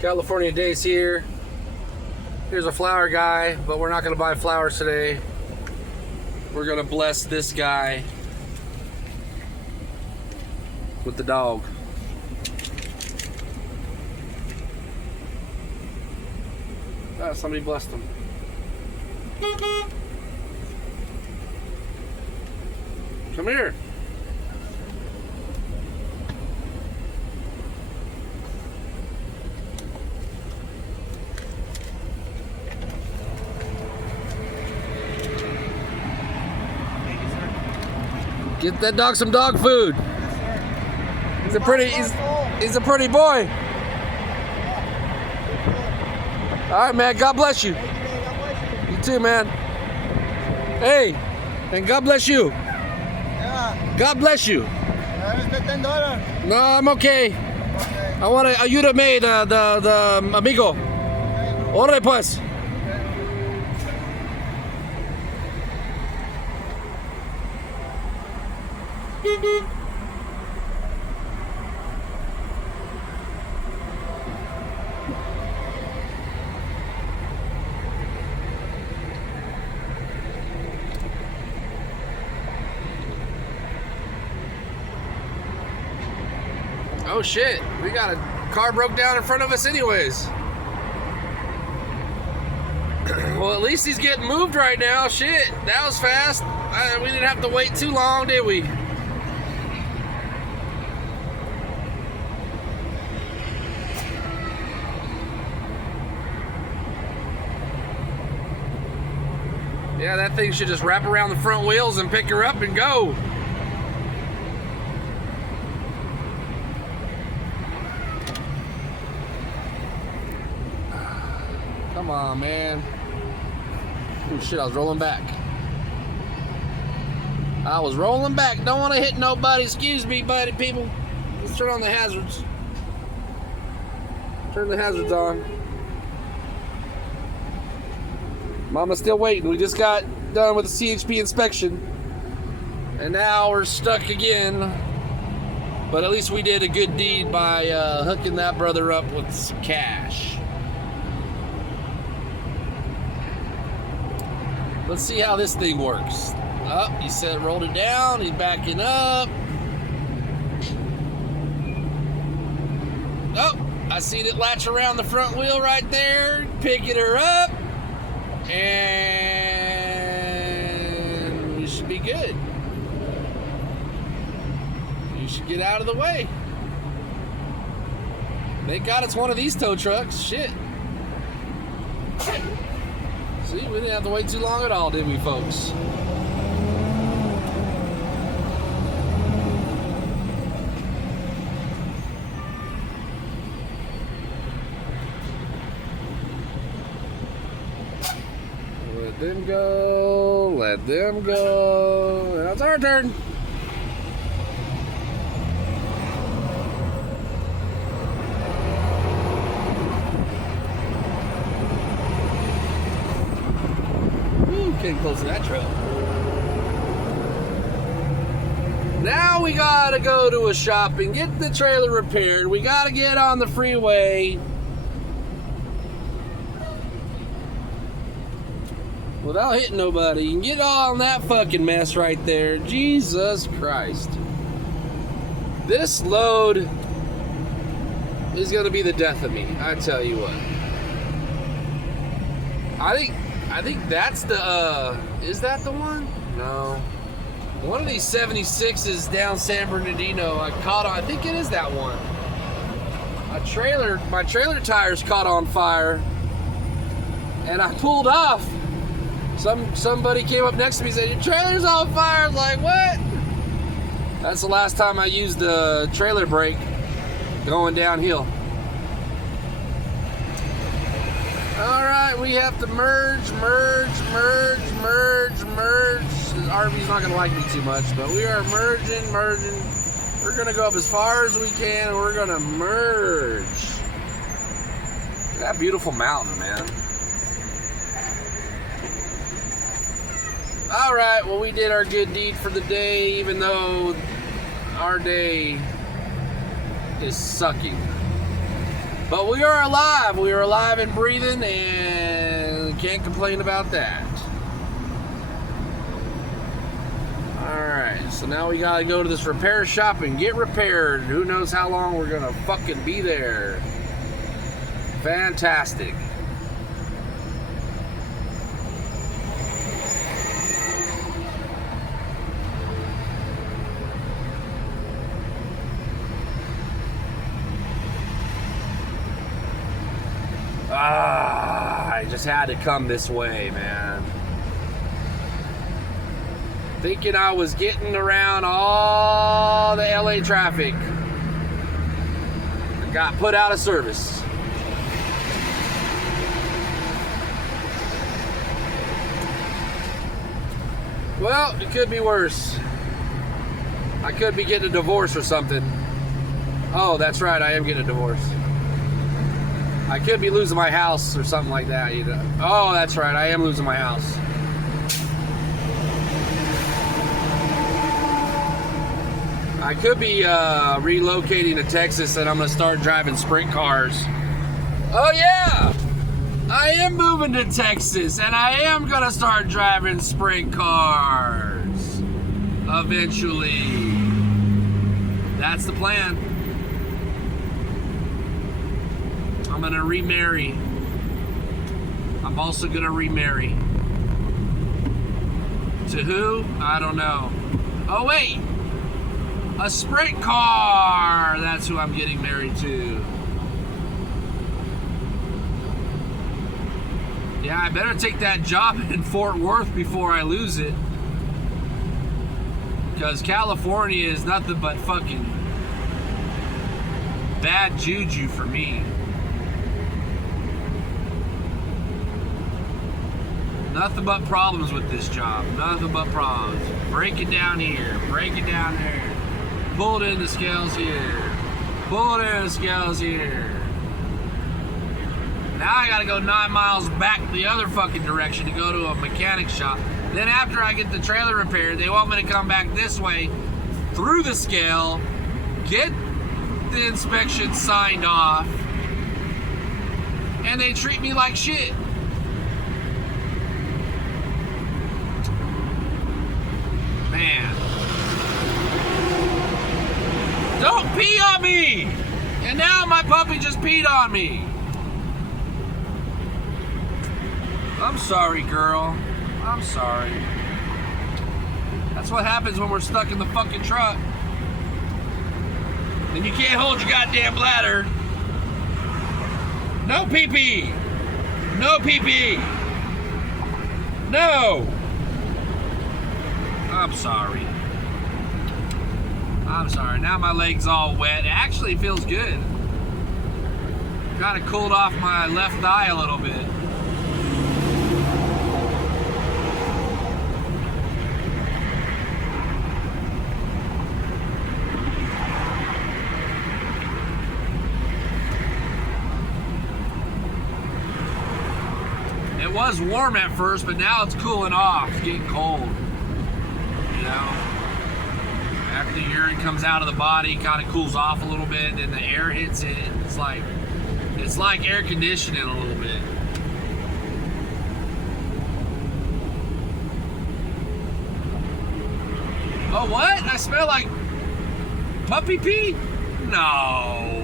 California Days here. Here's a flower guy, but we're not going to buy flowers today. We're going to bless this guy with the dog. Ah, somebody blessed him. Come here. Get that dog some dog food. He's a pretty boy. All right, man. God bless you. You too, man. Hey, and God bless you. Yeah. God bless you. There's the $10. No, I'm okay. I want to ayúdame, the amigo. Órale, pues. Oh shit, we got a car broke down in front of us anyways. Well, at least he's getting moved right now. Shit, that was fast. We didn't have to wait too long, did we? Yeah, that thing should just wrap around the front wheels and pick her up and go. Come on, man. Oh shit, I was rolling back. Don't want to hit nobody. Excuse me, buddy, people. Let's turn on the hazards. Turn the hazards on. Mama's still waiting. We just got done with the CHP inspection. And now we're stuck again. But at least we did a good deed by hooking that brother up with some cash. Let's see how this thing works. Oh, he said rolled it down. He's backing up. Oh, I seen it latch around the front wheel right there. Picking her up. And we should be good. You should get out of the way. Thank God it's one of these tow trucks. Shit. See, we didn't have to wait too long at all, did we, folks? Let them go. Let them go. Now it's our turn. Getting close to that trail. Now we gotta go to a shop and get the trailer repaired. We gotta get on the freeway without hitting nobody and get on that fucking mess right there. Jesus Christ. This load is gonna be the death of me, I tell you what. I think that's the, is that the one? No. One of these 76s down San Bernardino, I caught on, I think it is that one. My trailer tires caught on fire, and I pulled off. Somebody came up next to me and said, your trailer's on fire. I was like, what? That's the last time I used the trailer brake going downhill. All right, we have to merge. The RV's not gonna like me too much, but we are merging. We're gonna go up as far as we can, and we're gonna merge. Look at that beautiful mountain, man. All right, well, we did our good deed for the day, even though our day is sucking. But we are alive. We are alive and breathing, and can't complain about that. Alright, so now we gotta go to this repair shop and get repaired. Who knows how long we're gonna fucking be there. Fantastic. I just had to come this way, man. Thinking I was getting around all the LA traffic. I got put out of service. Well, it could be worse. I could be getting a divorce or something. Oh, that's right, I am getting a divorce. I could be losing my house or something like that. You know. Oh, that's right, I am losing my house. I could be relocating to Texas, and I'm going to start driving sprint cars. Oh, yeah! I am moving to Texas, and I am going to start driving sprint cars. Eventually. That's the plan. I'm going to remarry. I'm also going to remarry. To who? I don't know. Oh, wait! A sprint car! That's who I'm getting married to. Yeah, I better take that job in Fort Worth before I lose it. Because California is nothing but fucking bad juju for me. Nothing but problems with this job. Nothing but problems. Break it down here. Break it down there. Pull it in the scales here. Pull it in the scales here. Now I gotta go 9 miles back the other fucking direction to go to a mechanic shop. Then after I get the trailer repaired, they want me to come back this way through the scale, get the inspection signed off, and they treat me like shit. Man. Don't pee on me! And now my puppy just peed on me. I'm sorry, girl. I'm sorry. That's what happens when we're stuck in the fucking truck. And you can't hold your goddamn bladder. No pee-pee. No pee-pee. No. I'm sorry. I'm sorry. Now my leg's all wet. It actually feels good. Kind of cooled off my left thigh a little bit. It was warm at first, but now it's cooling off. It's getting cold. You know? After the urine comes out of the body, it kind of cools off a little bit, then the air hits it. It's like air conditioning a little bit. Oh, what? I smell like puppy pee? No.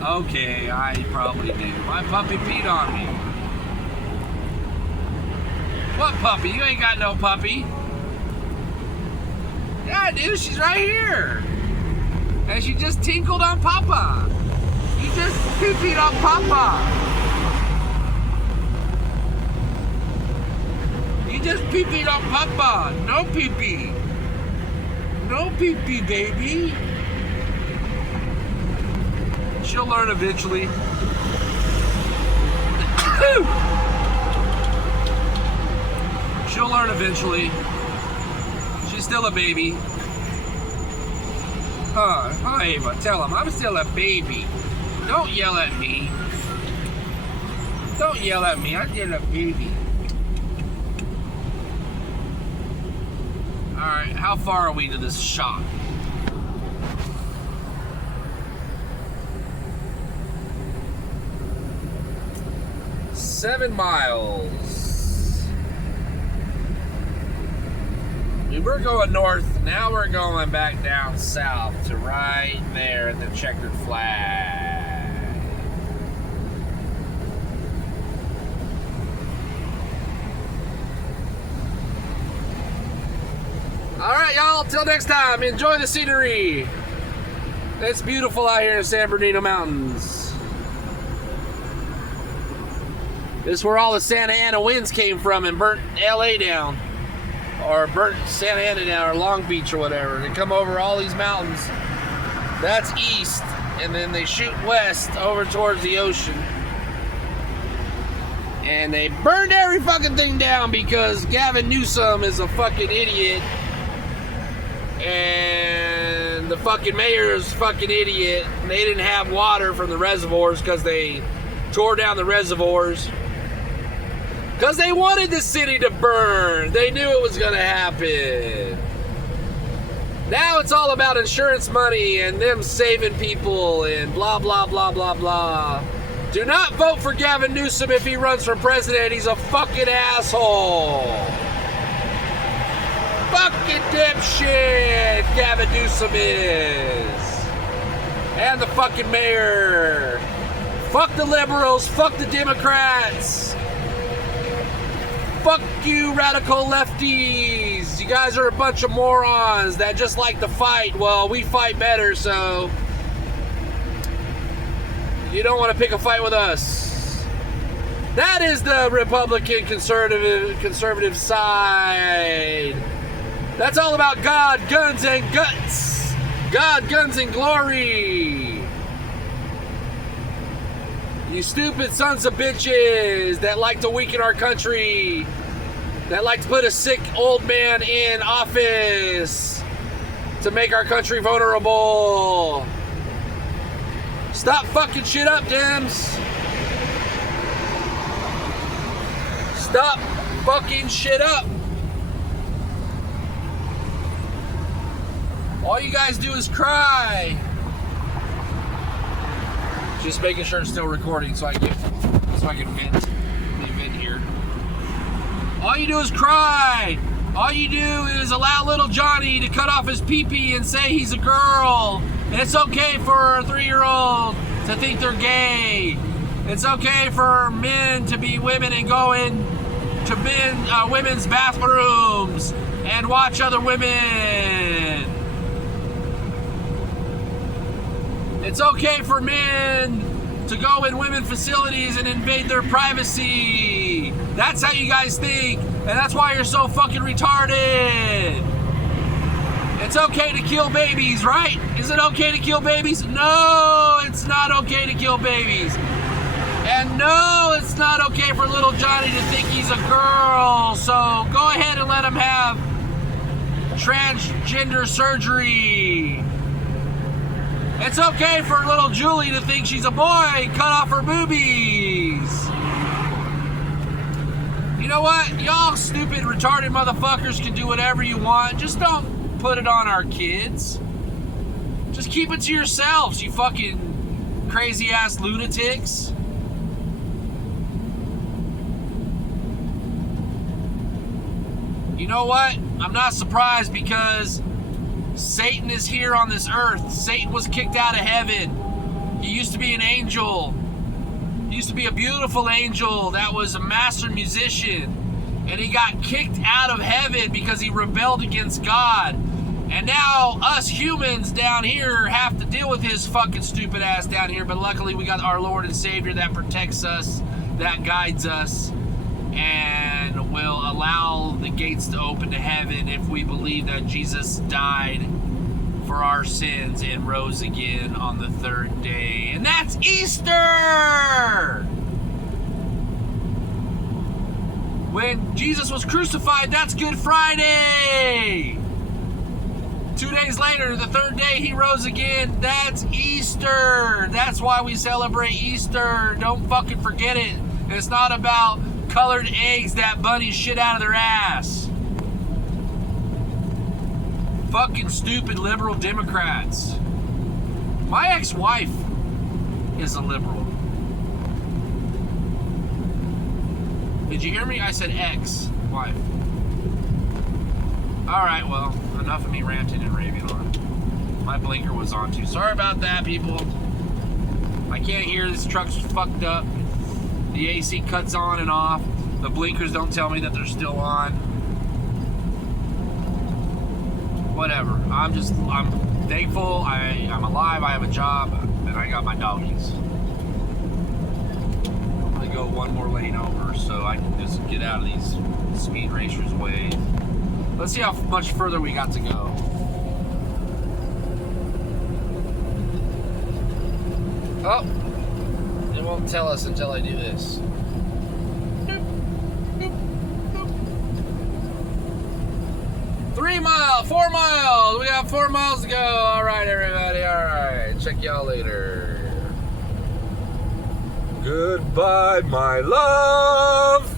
Okay, I probably do. My puppy peed on me. What puppy? You ain't got no puppy. Yeah, I do. She's right here. And she just tinkled on Papa. You just pee-peed on Papa. You just pee-peed on Papa. No pee-pee. No pee-pee, baby. She'll learn eventually. She'll learn eventually. She's still a baby. Huh, Ava, tell him I'm still a baby. Don't yell at me. Don't yell at me, I'm still a baby. Alright, how far are we to this shop? 7 miles. We were going north, now we're going back down south to right there at the checkered flag. Alright, y'all, till next time, enjoy the scenery. It's beautiful out here in the San Bernardino Mountains. This is where all the Santa Ana winds came from and burnt LA down. Or burnt Santa Ana down, or Long Beach or whatever. They come over all these mountains. That's east. And then they shoot west over towards the ocean. And they burned every fucking thing down because Gavin Newsom is a fucking idiot. And the fucking mayor's fucking idiot. And they didn't have water from the reservoirs because they tore down the reservoirs. Because they wanted the city to burn. They knew it was going to happen. Now it's all about insurance money and them saving people and blah, blah, blah, blah, blah. Do not vote for Gavin Newsom if he runs for president. He's a fucking asshole. Fucking dipshit Gavin Newsom is. And the fucking mayor. Fuck the liberals. Fuck the Democrats. Fuck you, radical lefties. You guys are a bunch of morons that just like to fight. Well, we fight better, so you don't want to pick a fight with us. That is the Republican conservative side. That's all about God, guns, and guts. God, guns, and glory. You stupid sons of bitches that like to weaken our country, that like to put a sick old man in office to make our country vulnerable. Stop fucking shit up, Dems. Stop fucking shit up. All you guys do is cry. Just making sure it's still recording so I can vent here. All you do is cry. All you do is allow little Johnny to cut off his pee-pee and say he's a girl. And it's okay for a 3-year-old to think they're gay. It's okay for men to be women and go in to women's bathrooms and watch other women. It's okay for men to go in women facilities and invade their privacy. That's how you guys think, and that's why you're so fucking retarded. It's okay to kill babies, right? Is it okay to kill babies? No, it's not okay to kill babies. And no, it's not okay for little Johnny to think he's a girl. So go ahead and let him have transgender surgery. It's okay for little Julie to think she's a boy. Cut off her boobies. You know what? Y'all stupid, retarded motherfuckers can do whatever you want. Just don't put it on our kids. Just keep it to yourselves, you fucking crazy-ass lunatics. You know what? I'm not surprised because Satan is here on this earth. Satan was kicked out of heaven. He used to be an angel. He used to be a beautiful angel that was a master musician. And he got kicked out of heaven because he rebelled against God. And now us humans down here have to deal with his fucking stupid ass down here. But luckily we got our Lord and Savior that protects us, that guides us, and will allow the gates to open to heaven if we believe that Jesus died for our sins and rose again on the 3rd day. And that's Easter! When Jesus was crucified, that's Good Friday! 2 days later, the 3rd day, he rose again. That's Easter! That's why we celebrate Easter. Don't fucking forget it. And it's not about colored eggs that bunnies shit out of their ass. Fucking stupid liberal Democrats. My ex-wife is a liberal. Did you hear me? I said X. Why? Alright, well, enough of me ranting and raving on. My blinker was on too. Sorry about that, people. I can't hear. This truck's fucked up. The AC cuts on and off. The blinkers don't tell me that they're still on. Whatever. I'm thankful. I'm alive. I have a job. And I got my doggies. I'm going to go one more lane over so I can just get out of these speed racers' ways. Let's see how much further we got to go. Oh, it won't tell us until I do this. 3 miles, 4 miles. We got 4 miles to go. All right, everybody. All right. Check y'all later. Goodbye, my love.